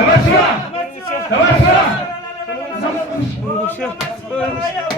Давай сюда! Давай сюда! Давай сюда!